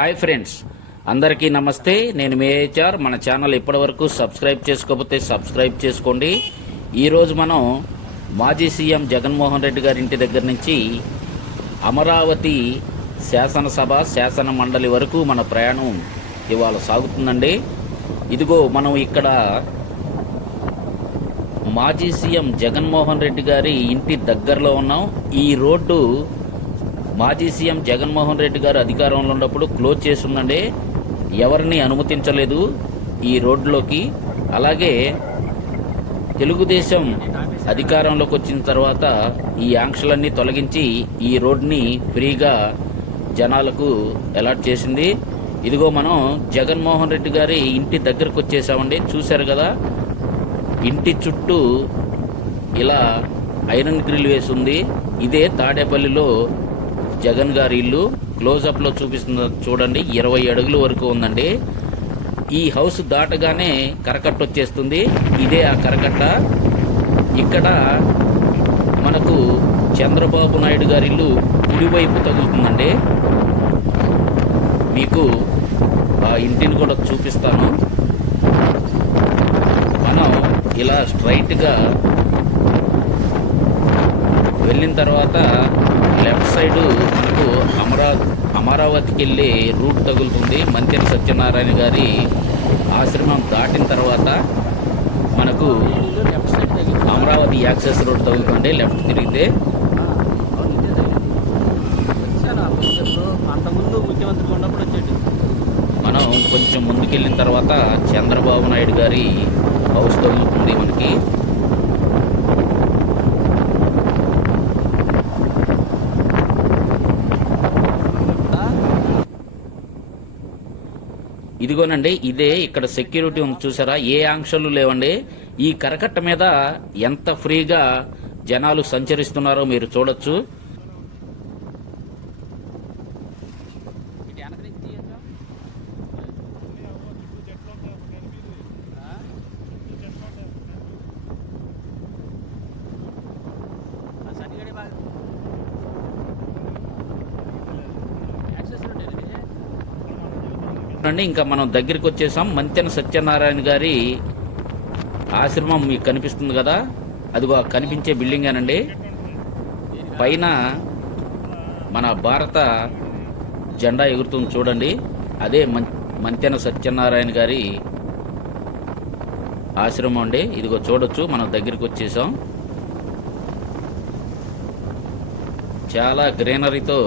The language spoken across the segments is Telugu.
హాయ్ ఫ్రెండ్స్, అందరికీ నమస్తే. నేను మీ హెచ్ఆర్. మన ఛానల్ ఇప్పటివరకు సబ్స్క్రైబ్ చేసుకోకపోతే సబ్స్క్రైబ్ చేసుకోండి. ఈరోజు మనం మాజీ సీఎం జగన్మోహన్ రెడ్డి గారి ఇంటి దగ్గర నుంచి అమరావతి శాసనసభ శాసన మండలి వరకు మన ప్రయాణం ఇవాళ సాగుతుందండి. ఇదిగో మనం ఇక్కడ మాజీ సీఎం జగన్మోహన్ రెడ్డి గారి ఇంటి దగ్గరలో ఉన్నాం. ఈ రోడ్డు మాజీ సీఎం జగన్మోహన్ రెడ్డి గారు అధికారంలో ఉన్నప్పుడు క్లోజ్ చేసి ఉందండి. ఎవరిని అనుమతించలేదు ఈ రోడ్లోకి. అలాగే తెలుగుదేశం అధికారంలోకి వచ్చిన తర్వాత ఈ ఆంక్షలన్నీ తొలగించి ఈ రోడ్ని ఫ్రీగా జనాలకు అలాట్ చేసింది. ఇదిగో మనం జగన్మోహన్ రెడ్డి గారి ఇంటి దగ్గరకు వచ్చేసామండి. చూశారు కదా, ఇంటి చుట్టూ ఇలా ఐరన్ గ్రిల్ వేసి ఉంది. ఇదే తాడేపల్లిలో జగన్ గారి ఇల్లు. క్లోజప్లో చూపిస్తుంది చూడండి, 20 అడుగుల వరకు ఉందండి. ఈ హౌస్ దాటగానే కరకట్ట వచ్చేస్తుంది. ఇదే ఆ కరకట్ట. ఇక్కడ మనకు చంద్రబాబు నాయుడు గారి ఇల్లు కుడివైపు తగులుతుందండి. మీకు ఆ ఇంటిని కూడా చూపిస్తాను. మనం ఇలా స్ట్రైట్గా వెళ్ళిన తర్వాత లెఫ్ట్ సైడు మనకు అమరావతికి వెళ్ళే రూట్ తగులుతుంది. మంతెన సత్యనారాయణ గారి ఆశ్రమం దాటిన తర్వాత మనకు అమరావతి యాక్సెస్ రోడ్ తగులుతుంది. లెఫ్ట్ తిరిగితే మనం కొంచెం ముందుకెళ్ళిన తర్వాత చంద్రబాబు నాయుడు గారి హౌస్ తగులుతుంది మనకి. ఇదిగోనండి, ఇదే ఇక్కడ సెక్యూరిటీ ఉంది చూసారా, ఏ ఆంక్షలు లేవండి. ఈ కరకట్ట మీద ఎంత ఫ్రీగా జనాలు సంచరిస్తున్నారో మీరు చూడొచ్చు. ఇంకా మనం దగ్గరికి వచ్చేసాం. మంతెన సత్యనారాయణ గారి ఆశ్రమం మీకు కనిపిస్తుంది కదా, అదిగో కనిపించే బిల్డింగ్ అనండి. పైన మన భారత జెండా ఎగురుతుంది చూడండి, అదే మంతెన సత్యనారాయణ గారి ఆశ్రమం అండి. ఇదిగో చూడొచ్చు, మనం దగ్గరికి వచ్చేసాం. చాలా గ్రీనరీతో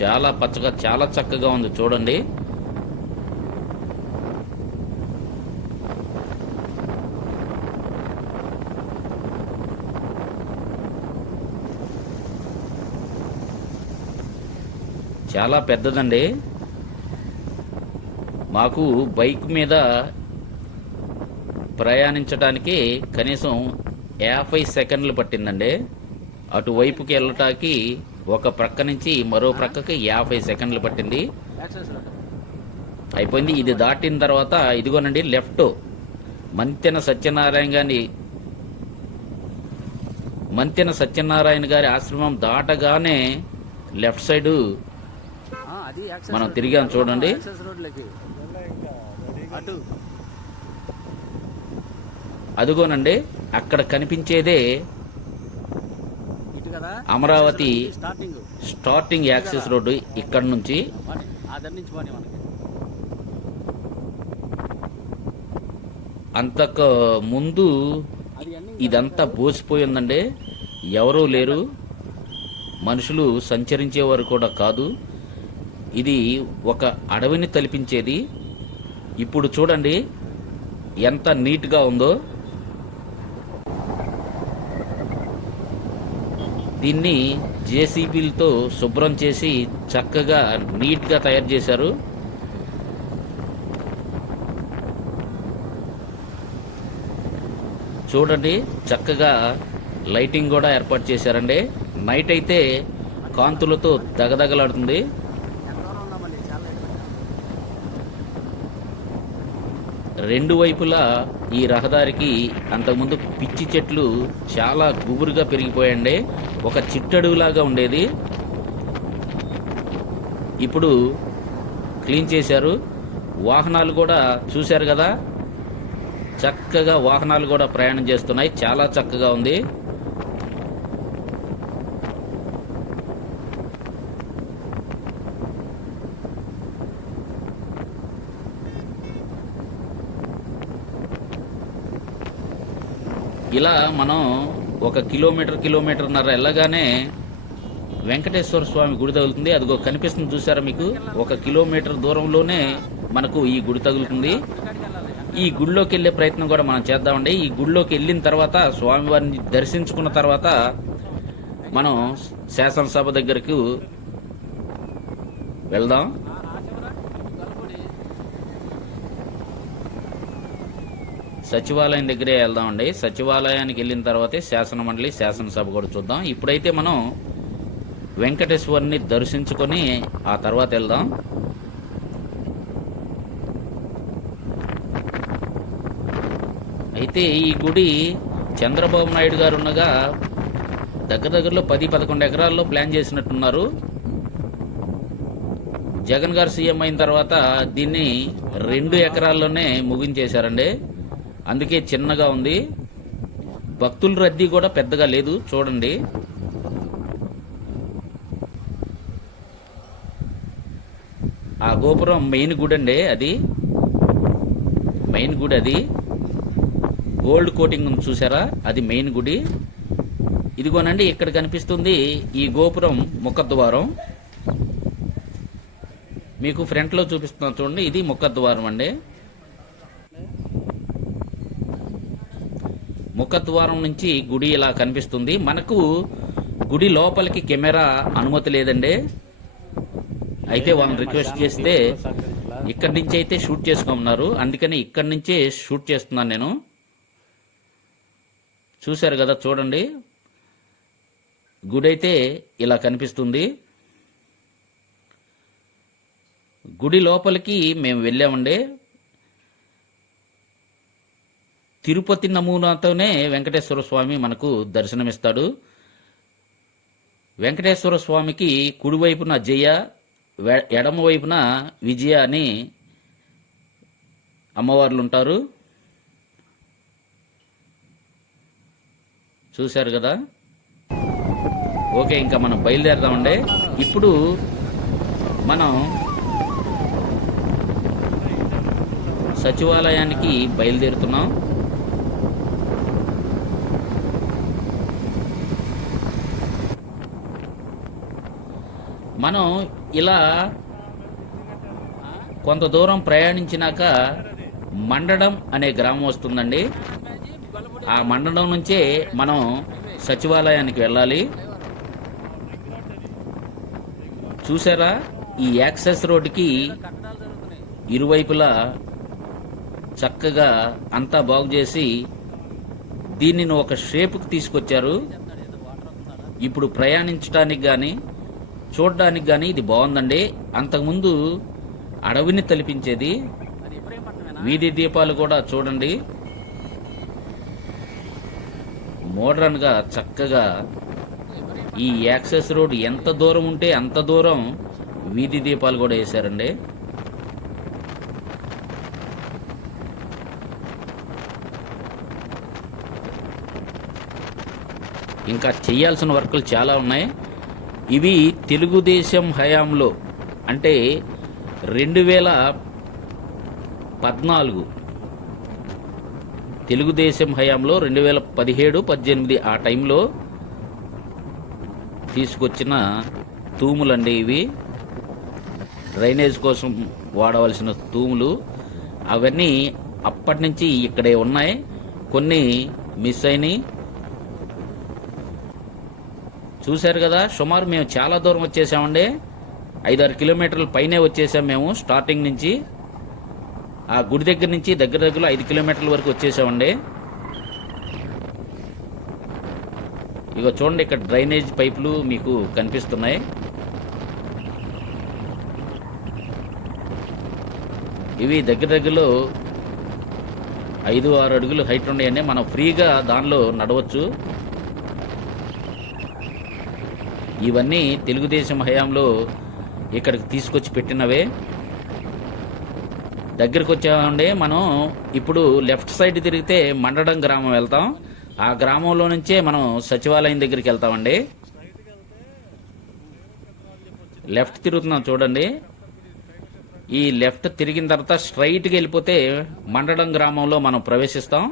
చాలా పచ్చగా చాలా చక్కగా ఉంది చూడండి. చాలా పెద్దదండి. మాకు బైక్ మీద ప్రయాణించడానికి కనీసం 50 సెకండ్లు పట్టిందండి. అటువైపుకి వెళ్ళటానికి ఒక ప్రక్క నుంచి మరో ప్రక్కకి 50 సెకండ్లు పట్టింది. అయిపోయింది. ఇది దాటిన తర్వాత ఇదిగోనండి లెఫ్ట్ మంతెన సత్యనారాయణ గారి ఆశ్రమం దాటగానే లెఫ్ట్ సైడు మనం తిరిగాం చూడండి. అదిగోనండి, అక్కడ కనిపించేదే అమరావతి స్టార్టింగ్ యాక్సెస్ రోడ్డు. ఇక్కడ నుంచి అంతకు ముందు ఇదంతా బోసిపోయి ఉందండి. ఎవరూ లేరు, మనుషులు సంచరించేవారు కూడా కాదు. ఇది ఒక అడవిని తలపించేది. ఇప్పుడు చూడండి ఎంత నీట్గా ఉందో. దీన్ని జేసీబీలతో శుభ్రం చేసి చక్కగా నీట్గా తయారు చేశారు. చూడండి, చక్కగా లైటింగ్ కూడా ఏర్పాటు చేశారండి. నైట్ అయితే కాంతులతో దగదగలాడుతుంది. రెండు వైపులా ఈ రహదారికి అంతకుముందు పిచ్చి చెట్లు చాలా గుబురుగా పెరిగిపోయండి. ఒక చిట్టడుగులాగా ఉండేది. ఇప్పుడు క్లీన్ చేశారు. వాహనాలు కూడా చూశారు కదా, చక్కగా వాహనాలు కూడా ప్రయాణం చేస్తున్నాయి. చాలా చక్కగా ఉంది. ఇలా మనం ఒక కిలోమీటర్న్నర వెళ్ళగానే వెంకటేశ్వర స్వామి గుడి తగులుతుంది. అదిగో కనిపిస్తుంది చూసారా మీకు, 1 కిలోమీటర్ దూరంలోనే మనకు ఈ గుడి తగులుతుంది. ఈ గుడిలోకి వెళ్ళే ప్రయత్నం కూడా మనం చేద్దామండి. ఈ గుడిలోకి వెళ్ళిన తర్వాత, స్వామివారిని దర్శించుకున్న తర్వాత మనం శాసనసభ దగ్గరకు వెళ్దాం. సచివాలయం దగ్గరే వెళ్దామండి. సచివాలయానికి వెళ్ళిన తర్వాతే శాసన మండలి, శాసనసభ కూడా చూద్దాం. ఇప్పుడైతే మనం వెంకటేశ్వరుని దర్శించుకొని ఆ తర్వాత వెళ్దాం. అయితే ఈ గుడి చంద్రబాబు నాయుడు గారు ఉండగా దగ్గరలో 10-11 ఎకరాల్లో ప్లాన్ చేసినట్టున్నారు. జగన్ గారు సీఎం అయిన తర్వాత దీన్ని 2 ఎకరాల్లోనే ముగించేశారండి. అందుకే చిన్నగా ఉంది. భక్తుల రద్దీ కూడా పెద్దగా లేదు. చూడండి, ఆ గోపురం మెయిన్ గుడి అండి. అది మెయిన్ గుడి. అది గోల్డ్ కోటింగ్ ఉంది చూసారా, అది మెయిన్ గుడి. ఇదిగోనండి ఇక్కడ కనిపిస్తుంది ఈ గోపురం ముఖద్వారం. మీకు ఫ్రంట్లో చూపిస్తున్నాను చూడండి, ఇది ముఖద్వారం అండి. ముఖద్వారం నుంచి గుడి ఇలా కనిపిస్తుంది. మనకు గుడి లోపలికి కెమెరా అనుమతి లేదండి. అయితే వాళ్ళని రిక్వెస్ట్ చేస్తే ఇక్కడి నుంచి అయితే షూట్ చేసుకోమన్నారు. అందుకని ఇక్కడి నుంచే షూట్ చేస్తున్నాను నేను. చూశారు కదా, చూడండి గుడి అయితే ఇలా కనిపిస్తుంది. గుడి లోపలికి మేము వెళ్ళామండి. తిరుపతి నమూనాతోనే వెంకటేశ్వర స్వామి మనకు దర్శనమిస్తాడు. వెంకటేశ్వర స్వామికి కుడివైపున జయ, ఎడమ వైపున విజయ అని అమ్మవార్లు ఉంటారు. చూశారు కదా. ఓకే, ఇంకా మనం బయలుదేరదామండి. ఇప్పుడు మనం సచివాలయానికి బయలుదేరుతున్నాం. మనం ఇలా కొంత దూరం ప్రయాణించినాక మండడం అనే గ్రామం వస్తుందండి. ఆ మండడం నుంచే మనం సచివాలయానికి వెళ్ళాలి. చూసారా, ఈ యాక్సెస్ రోడ్డుకి ఇరువైపులా చక్కగా అంతా బాగు చేసి దీనిని ఒక షేపుకి తీసుకొచ్చారు. ఇప్పుడు ప్రయాణించడానికి కానీ చూడడానికి కానీ ఇది బాగుందండి. అంతకుముందు అడవిని తలిపించేది. వీధి దీపాలు కూడా చూడండి, మోడ్రన్గా చక్కగా. ఈ యాక్సెస్ రోడ్ ఎంత దూరం ఉంటే అంత దూరం వీధి దీపాలు కూడా వేశారండి. ఇంకా చేయాల్సిన వర్కులు చాలా ఉన్నాయి. ఇవి తెలుగుదేశం హయాంలో అంటే 2014 తెలుగుదేశం హయాంలో 2017-18 ఆ టైంలో తీసుకొచ్చిన తూములండి ఇవి. డ్రైనేజ్ కోసం వాడవలసిన తూములు. అవన్నీ అప్పటి నుంచి ఇక్కడే ఉన్నాయి. కొన్ని మిస్ అయినాయి. చూశారు కదా, సుమారు మేము చాలా దూరం వచ్చేసామండి. 5-6 కిలోమీటర్ల పైనే వచ్చేసాం మేము స్టార్టింగ్ నుంచి. ఆ గుడి దగ్గర నుంచి దగ్గరలో 5 కిలోమీటర్ల వరకు వచ్చేసామండి. ఇగో చూడండి, ఇక్కడ డ్రైనేజ్ పైపులు మీకు కనిపిస్తున్నాయి. ఇవి దగ్గరలో 5-6 అడుగులు హైట్ ఉన్నాయండి. మనం ఫ్రీగా దానిలో నడవచ్చు. ఇవన్నీ తెలుగుదేశం హయాంలో ఇక్కడికి తీసుకొచ్చి పెట్టినవే. దగ్గరికి వచ్చామండి. మనం ఇప్పుడు లెఫ్ట్ సైడ్ తిరిగితే మండడం గ్రామం వెళ్తాం. ఆ గ్రామంలో నుంచే మనం సచివాలయం దగ్గరికి వెళ్తామండి. లెఫ్ట్ తిరుగుతున్నాం చూడండి. ఈ లెఫ్ట్ తిరిగిన తర్వాత స్ట్రైట్గా వెళ్ళిపోతే మండడం గ్రామంలో మనం ప్రవేశిస్తాం.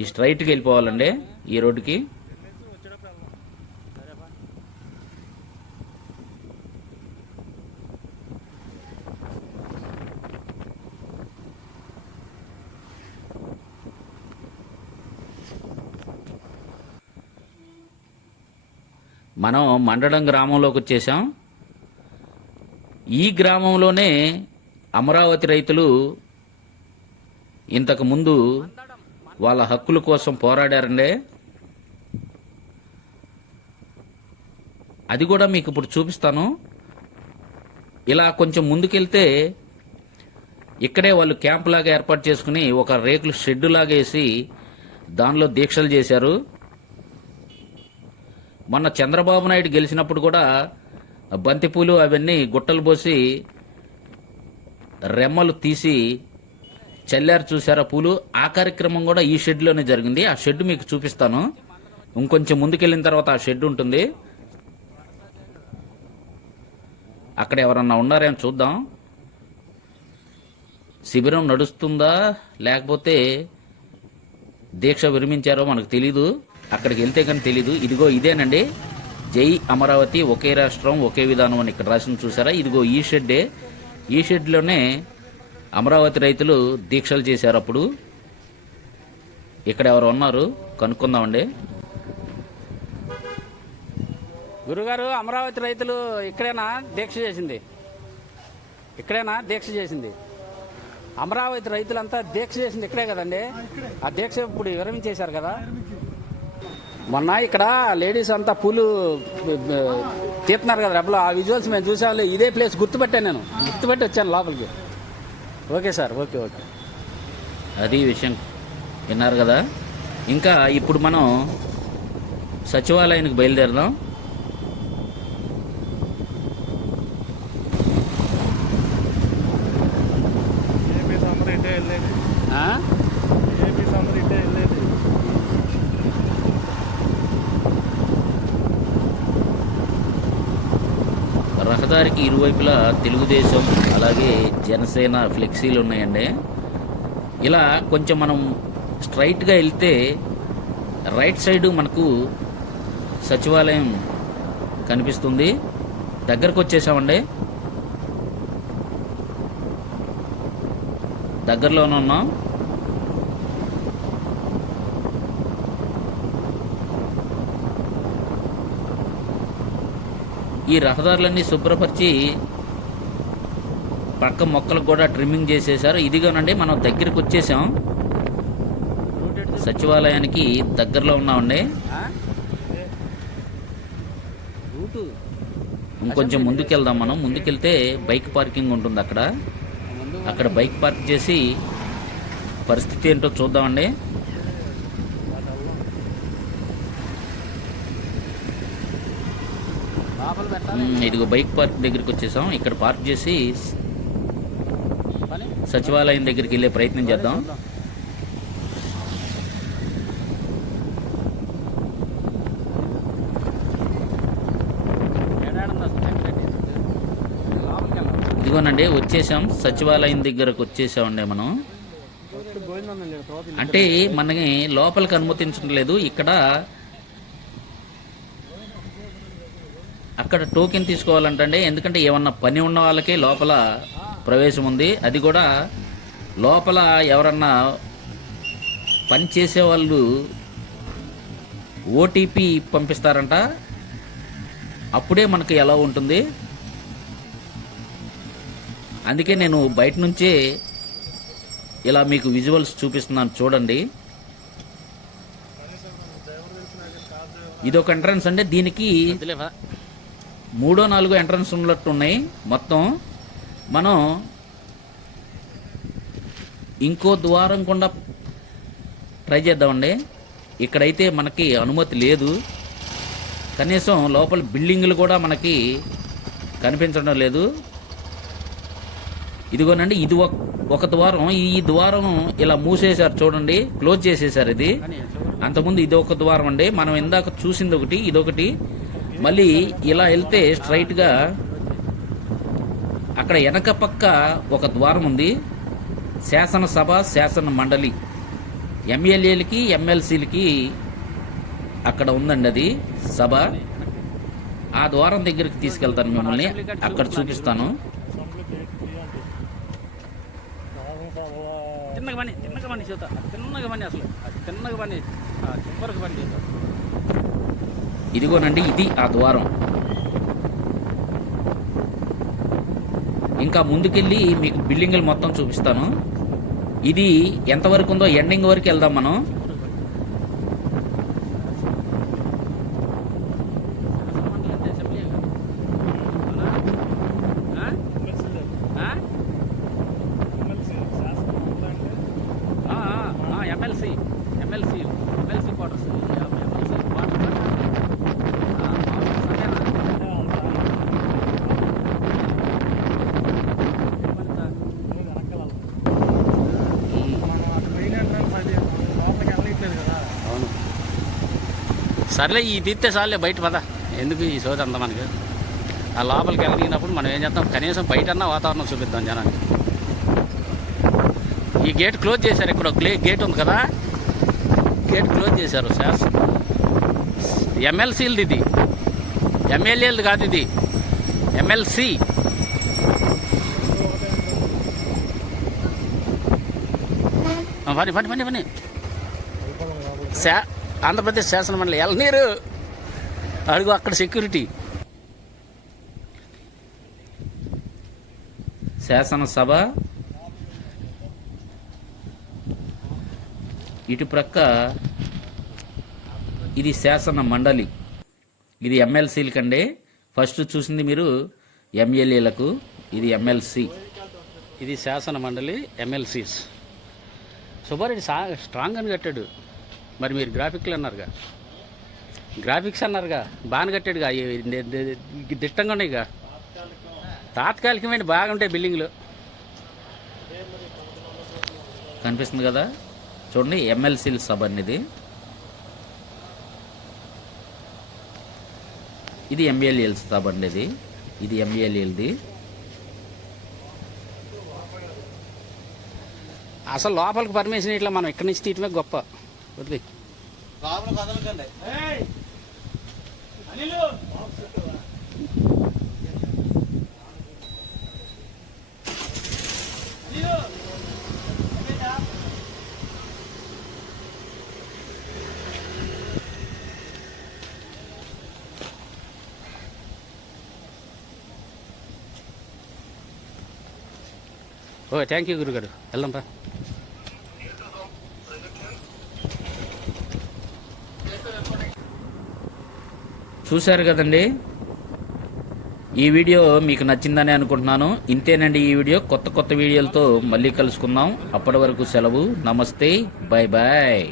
ఈ స్ట్రైట్గా వెళ్ళిపోవాలండి ఈ రోడ్డుకి. మనం మండడం గ్రామంలోకి వచ్చేసాం. ఈ గ్రామంలోనే అమరావతి రైతులు ఇంతకు ముందు వాళ్ళ హక్కుల కోసం పోరాడారండి. అది కూడా మీకు ఇప్పుడు చూపిస్తాను. ఇలా కొంచెం ముందుకెళ్తే ఇక్కడే వాళ్ళు క్యాంప్ లాగా ఏర్పాటు చేసుకుని ఒక రేకుల షెడ్ లాగా వేసి దానిలో దీక్షలు చేశారు. మొన్న చంద్రబాబు నాయుడు గెలిచినప్పుడు కూడా బంతిపూలు అవన్నీ గుట్టలు పోసి రెమ్మలు తీసి చల్లారు, చూసారా పూలు. ఆ కార్యక్రమం కూడా ఈ షెడ్లోనే జరిగింది. ఆ షెడ్ మీకు చూపిస్తాను. ఇంకొంచెం ముందుకెళ్ళిన తర్వాత ఆ షెడ్ ఉంటుంది. అక్కడ ఎవరన్నా ఉన్నారేమో చూద్దాం. శిబిరం నడుస్తుందా లేకపోతే దీక్ష విరమించారో మనకు తెలీదు. అక్కడికి వెళ్తే కానీ తెలీదు. ఇదిగో ఇదేనండి, జై అమరావతి, ఒకే రాష్ట్రం ఒకే విధానం అని ఇక్కడ రాసింది చూసారా. ఇదిగో ఈ షెడ్డే. ఈ షెడ్లోనే అమరావతి రైతులు దీక్షలు చేశారు. అప్పుడు ఇక్కడ ఎవరు ఉన్నారు కనుక్కుందామండి. గురుగారు, అమరావతి రైతులు ఇక్కడేనా దీక్ష చేసింది? ఇక్కడేనా దీక్ష చేసింది? అమరావతి రైతులంతా దీక్ష చేసింది ఇక్కడే కదండి. ఆ దీక్ష ఇప్పుడు విరమించేశారు కదా. మొన్న ఇక్కడ లేడీస్ అంతా పూలు తీస్తున్నారు కదా రెబ్బలో. ఆ విజువల్స్ మేము చూసాము. ఇదే ప్లేస్ గుర్తుపెట్టాను, నేను గుర్తుపెట్టి వచ్చాను లోపలికి. Okay sir, okay okay. అది విషయం విన్నారు కదా. ఇంకా ఇప్పుడు మనం సచివాలయానికి బయలుదేరదాం. రహదారికి ఇరువైపులా తెలుగుదేశం అలాగే జనసేన ఫ్లెక్సీలు ఉన్నాయండి. ఇలా కొంచెం మనం స్ట్రైట్గా వెళ్తే రైట్ సైడ్ మనకు సచివాలయం కనిపిస్తుంది. దగ్గరకు వచ్చేసామండి. దగ్గరలోనే ఉన్నాం. ఈ రహదారులన్నీ శుభ్రపరిచి పక్క మొక్కలకు కూడా ట్రిమ్మింగ్ చేసేసారు. ఇదిగోనండి మనం దగ్గరికి వచ్చేసాం. సచివాలయానికి దగ్గరలో ఉన్నామండి. ఇంకొంచెం ముందుకెళ్దాం. మనం ముందుకెళ్తే బైక్ పార్కింగ్ ఉంటుంది. అక్కడ బైక్ పార్క్ చేసి పరిస్థితి ఏంటో చూద్దామండి. ఇదిగో బైక్ పార్క్ దగ్గరికి వచ్చేసాం. ఇక్కడ పార్క్ చేసి సచివాలయం దగ్గరికి వెళ్ళే ప్రయత్నం చేద్దాం. ఇదిగోనండి వచ్చేసాం, సచివాలయం దగ్గరకు వచ్చేసామండి మనం. అంటే మనకి లోపలికి అనుమతించడం లేదు. అక్కడ టోకెన్ తీసుకోవాలంటే, ఎందుకంటే ఏమన్నా పని ఉన్న వాళ్ళకే లోపల ప్రవేశం ఉంది. అది కూడా లోపల ఎవరన్నా పని చేసేవాళ్ళు ఓటీపీ పంపిస్తారంట, అప్పుడే మనకు ఎలా ఉంటుంది. అందుకే నేను బయట నుంచే ఇలా మీకు విజువల్స్ చూపిస్తున్నాను చూడండి. ఇదొక ఎంట్రన్స్ అండి. దీనికి 3-4 ఎంట్రన్స్ ఉన్నట్టు ఉన్నాయి మొత్తం. మనం ఇంకో ద్వారం కూడా ట్రై చేద్దామండి. ఇక్కడైతే మనకి అనుమతి లేదు. కనీసం లోపల బిల్డింగులు కూడా మనకి కనిపించడం లేదు. ఇదిగోనండి ఇది ఒక ద్వారం. ఈ ద్వారం ఇలా మూసేశారు చూడండి, క్లోజ్ చేసేసారు. ఇది అంతకుముందు ఇది ఒక ద్వారం అండి. మనం ఇందాక చూసింది ఒకటి, ఇదొకటి. మళ్ళీ ఇలా వెళ్తే స్ట్రైట్ గా అక్కడ వెనక పక్క ఒక ద్వారం ఉంది. శాసనసభ శాసన మండలి ఎమ్మెల్యేలకి ఎమ్మెల్సీలకి అక్కడ ఉందండి అది సభ. ఆ ద్వారం దగ్గరికి తీసుకెళ్తాను మిమ్మల్ని, అక్కడ చూపిస్తాను. తిన్నగా పని చూద్దాం, తిన్నగా పని అసలు తిన్నగా పని చివరికి పని చూద్దాం. ఇదిగోనండి ఇది ఆ ద్వారం. ఇంకా ముందుకెళ్ళి మీకు బిల్డింగులు మొత్తం చూపిస్తాను. ఇది ఎంతవరకు ఉందో ఎండింగ్ వరకు వెళ్దాం మనం. ఎమ్మెల్సీ క్వార్టర్స్ అవును. సర్లే ఈ తీస్తే చాలే, బయట పద, ఎందుకు ఈ సోది అంతా మనకి. ఆ లోపలికి వెళ్ళినప్పుడు మనం ఏం చేస్తాం, కనీసం బయట అన్నా వాతావరణం చూపిద్దాం జనానికి. ఈ గేట్ క్లోజ్ చేశారు. ఇక్కడ గేట్ ఉంది కదా, గేట్ క్లోజ్ చేశారు. ఎమ్మెల్సీలది ఇది, ఎమ్మెల్యేలది కాదు ఇది, ఎమ్మెల్సీ. పని పని పని పని ఆంధ్రప్రదేశ్ శాసన మండలి ఎల్నీరు అడుగు, అక్కడ సెక్యూరిటీ. శాసనసభ ఇటు ప్రక్క ఇది శాసన మండలి, ఇది ఎమ్మెల్సీలకండి. ఫస్ట్ చూసింది మీరు ఎమ్మెల్యేలకు, ఇది ఎమ్మెల్సీ. ఇది శాసన మండలి, ఎమ్మెల్సీస్. సుబ్బారెడ్డి స్ట్రాంగ్ అని కట్టాడు. మరి మీరు గ్రాఫిక్లు అన్నారుగా, గ్రాఫిక్స్ అన్నారుగా, బాగా కట్టాడుగా, దిట్టంగా ఉన్నాయిగా. తాత్కాలికమైన బాగుంటాయి బిల్డింగ్లు. కనిపిస్తుంది కదా చూడండి, ఎమ్మెల్సీల సభ అనేది. ఇది ఎమ్మెల్యేల సభ అండి, ఇది ఎమ్మెల్యేలది. అసలు లోపలికి పర్మిషన్ ఇట్లా మనం ఇక్కడి నుంచి తీయటమే గొప్ప. వదిలే ఓ థ్యాంక్ యూ గురుగారు, వెళ్దాంపా. చూశారు కదండి, ఈ వీడియో మీకు నచ్చిందని అనుకుంటున్నాను. ఇంతేనండి ఈ వీడియో. కొత్త వీడియోలతో మళ్ళీ కలుసుకుందాం. అప్పటి వరకు సెలవు. నమస్తే, బాయ్ బాయ్.